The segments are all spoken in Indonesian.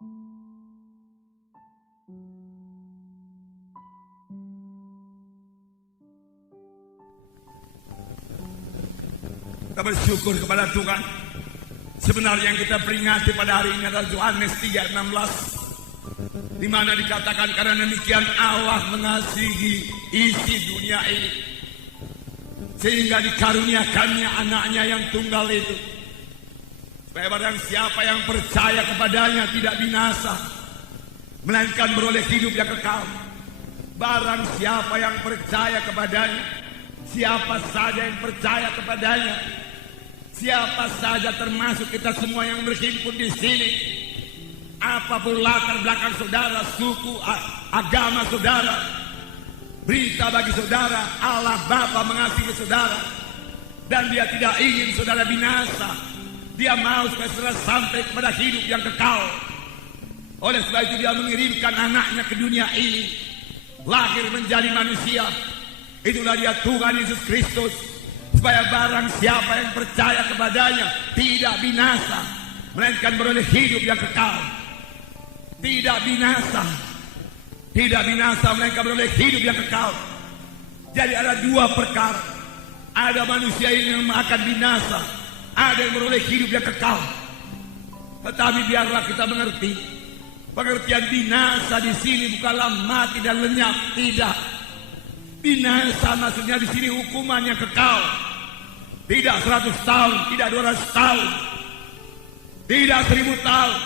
Kita bersyukur kepada Tuhan. Sebenarnya yang kita peringati pada hari ini adalah Yohanes 3:16, di mana dikatakan karena demikian Allah mengasihi isi dunia ini sehingga dikaruniakannya anaknya yang tunggal itu, supaya barang siapa yang percaya kepadanya tidak binasa, melainkan beroleh hidup yang kekal. Barang siapa yang percaya kepadanya, siapa saja yang percaya kepadanya, siapa saja termasuk kita semua yang berhimpun di sini, apapun latar belakang saudara, suku, agama saudara, berita bagi saudara, Allah Bapa mengasihi saudara dan Dia tidak ingin saudara binasa. Dia mau supaya saudara sampai kepada hidup yang kekal. Oleh sebab itu Dia mengirimkan anaknya ke dunia ini, lahir menjadi manusia. Itulah Dia Tuhan Yesus Kristus, supaya barang siapa yang percaya kepadanya tidak binasa, melainkan beroleh hidup yang kekal. Tidak binasa, tidak binasa, melainkan beroleh hidup yang kekal. Jadi ada dua perkara. Ada manusia yang akan binasa, ada yang beroleh hidup yang kekal. Tetapi biarlah kita mengerti, pengertian binasa di sini bukanlah mati dan lenyap, tidak. Binasa maksudnya di sini hukuman yang kekal. Tidak 100 tahun, tidak 200 tahun, tidak 1000 tahun.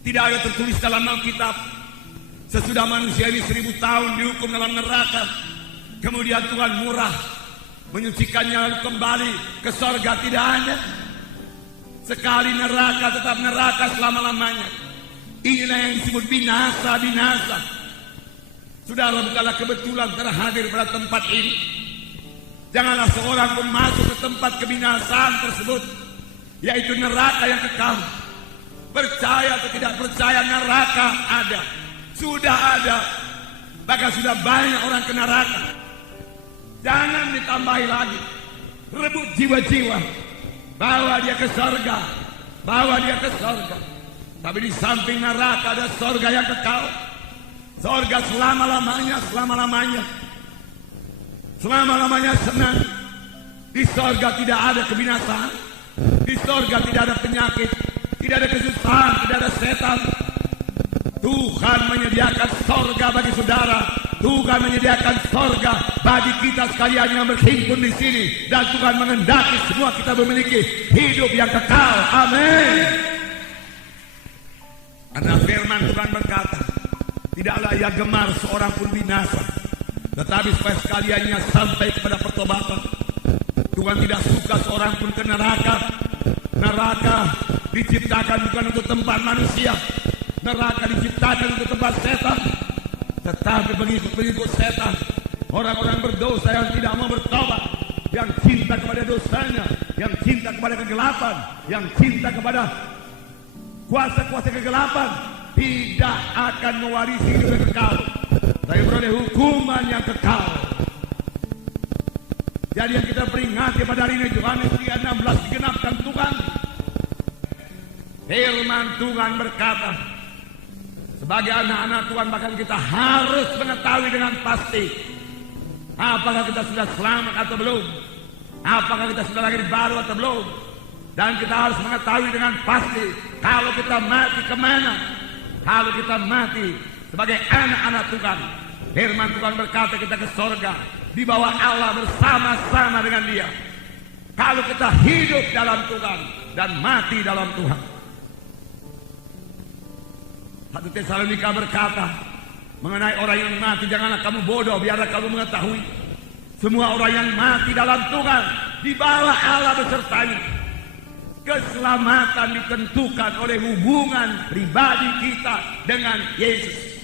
Tidak ada tertulis dalam Alkitab sesudah manusia ini 1000 tahun dihukum dalam neraka, kemudian Tuhan murah menyucikannya lalu kembali ke sorga. Tidak ada. Sekali neraka tetap neraka selama-lamanya. Inilah yang disebut binasa. Saudara, bukanlah kebetulan terhadir pada tempat ini. Janganlah seorang pun masuk ke tempat kebinasaan tersebut, yaitu neraka yang kekal. Percaya atau tidak percaya, neraka ada. Sudah ada. Bahkan sudah banyak orang ke neraka. Jangan ditambahi lagi. Rebut jiwa-jiwa, bawa dia ke surga, bawa dia ke surga. Tapi di samping neraka ada surga yang kekal. Surga selama-lamanya, selama-lamanya. Selama-lamanya senang. Di surga tidak ada kebinasaan. Di surga tidak ada penyakit, tidak ada kesusahan, tidak ada setan. Tuhan menyediakan surga bagi saudara. Tuhan menyediakan surga bagi kita sekalian yang berhimpun di sini. Dan Tuhan menghendaki semua kita memiliki hidup yang kekal. Amin. Karena firman Tuhan berkata, tidaklah Ia gemar seorang pun binasa, tetapi supaya sekaliannya sampai kepada pertobatan. Tuhan tidak suka seorang pun ke neraka. Neraka diciptakan bukan untuk tempat manusia. Neraka diciptakan untuk tempat setan. Tetapi pengikut-pengikut setan, orang-orang berdosa yang tidak mau bertobat, yang cinta kepada dosanya, yang cinta kepada kegelapan, yang cinta kepada kuasa-kuasa kegelapan, tidak akan mewarisi hidup yang kekal, tapi beroleh hukuman yang kekal. Jadi yang kita peringati pada hari ini, Yohanes 3:16 digenapkan Tuhan. Firman Tuhan berkata, sebagai anak-anak Tuhan bahkan kita harus mengetahui dengan pasti apakah kita sudah selamat atau belum, apakah kita sudah lahir baru atau belum. Dan kita harus mengetahui dengan pasti kalau kita mati kemana. Kalau kita mati sebagai anak-anak Tuhan, firman Tuhan berkata kita ke surga, di bawah Allah bersama-sama dengan Dia. Kalau kita hidup dalam Tuhan dan mati dalam Tuhan. 1 Tesalonika berkata mengenai orang yang mati, janganlah kamu bodoh, biarlah kamu mengetahui semua orang yang mati dalam Tuhan di bawah Allah besertanya. Keselamatan ditentukan oleh hubungan pribadi kita dengan Yesus.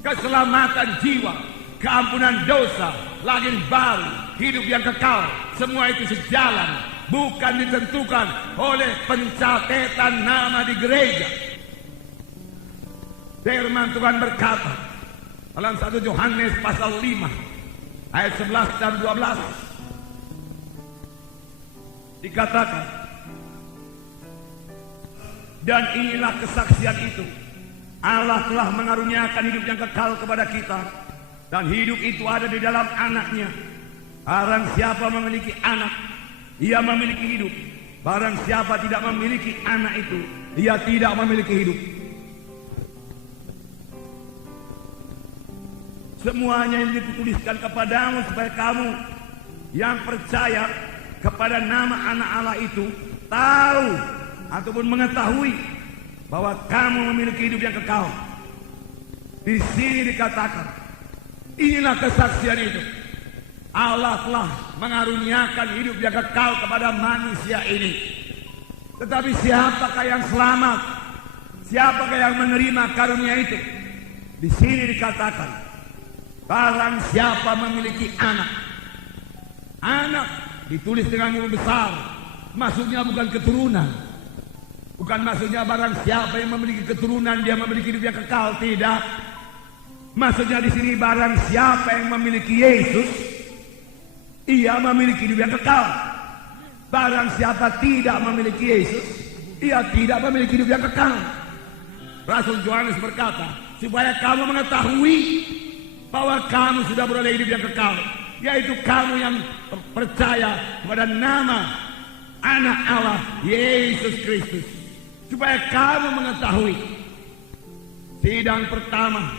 Keselamatan jiwa, keampunan dosa, lahir baru, hidup yang kekal, semua itu sejalan, bukan ditentukan oleh pencatatan nama di gereja. Firman Tuhan berkata dalam 1 Yohanes pasal 5 ayat 11 dan 12 dikatakan, Dan inilah kesaksian itu. Allah telah mengaruniakan hidup yang kekal kepada kita. Dan hidup itu ada di dalam anaknya. Barang siapa memiliki anak, ia memiliki hidup. Barang siapa tidak memiliki anak itu, ia tidak memiliki hidup. Semuanya yang dituliskan kepadamu supaya kamu yang percaya kepada nama anak Allah itu tahu ataupun mengetahui bahwa kamu memiliki hidup yang kekal. Di sini dikatakan, inilah kesaksian itu. Allah telah mengaruniakan hidup yang kekal kepada manusia ini. Tetapi siapakah yang selamat? Siapakah yang menerima karunia itu? Di sini dikatakan, barang siapa memiliki anak. Anak ditulis dengan huruf besar. Maksudnya bukan keturunan. Bukan maksudnya barang siapa yang memiliki keturunan dia memiliki hidup yang kekal. Tidak. Maksudnya di sini barang siapa yang memiliki Yesus, ia memiliki hidup yang kekal. Barang siapa tidak memiliki Yesus, ia tidak memiliki hidup yang kekal. Rasul Yohanes berkata, supaya kamu mengetahui bahwa kamu sudah beroleh hidup yang kekal, yaitu kamu yang percaya kepada nama anak Allah Yesus Kristus. Supaya kamu mengetahui. Sidang pertama,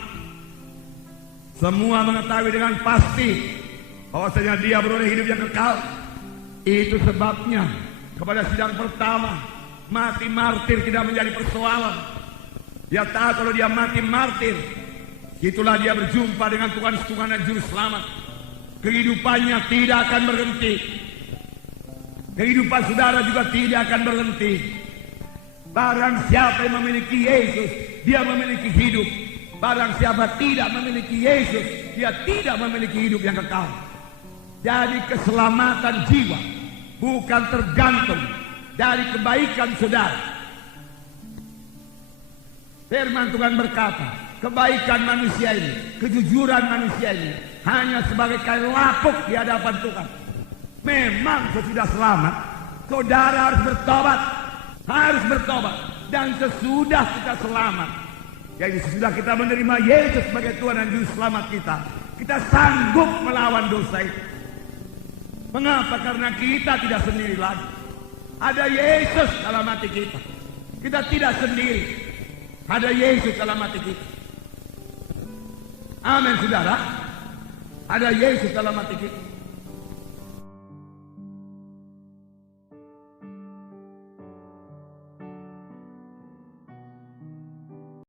semua mengetahui dengan pasti bahwasanya dia beroleh hidup yang kekal. Itu sebabnya kepada sidang pertama, mati martir tidak menjadi persoalan. Dia tahu kalau dia mati martir, itulah dia berjumpa dengan Tuhan dan Juru Selamat. Kehidupannya tidak akan berhenti. Kehidupan saudara juga tidak akan berhenti. Barang siapa yang memiliki Yesus, dia memiliki hidup. Barang siapa tidak memiliki Yesus, dia tidak memiliki hidup yang kekal. Jadi keselamatan jiwa bukan tergantung dari kebaikan saudara. Firman Tuhan berkata, kebaikan manusia ini, kejujuran manusia ini hanya sebagai kain lapuk di hadapan Tuhan. Memang sesudah selamat, saudara harus bertobat. Dan sesudah kita selamat, yaitu sesudah kita menerima Yesus sebagai Tuhan dan Juru Selamat kita sanggup melawan dosa itu. Mengapa? Karena kita tidak sendiri lagi. Ada Yesus dalam hati kita. Kita tidak sendiri. Ada Yesus dalam hati kita. Amin, saudara. Ada Yesus dalam hati kita.